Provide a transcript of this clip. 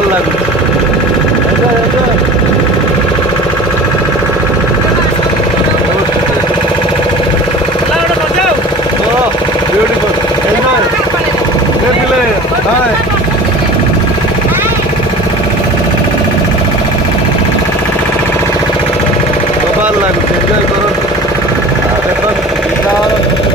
ভাল লাগুଛି enjoy enjoy Oh, beautiful. Enjoy. Definitely. Hi. ଭଲ ଲାଗୁଛି ଏନ୍ଜୟ କରନ୍ତୁ ଦେଖନ୍ତୁ ବିଶାଳ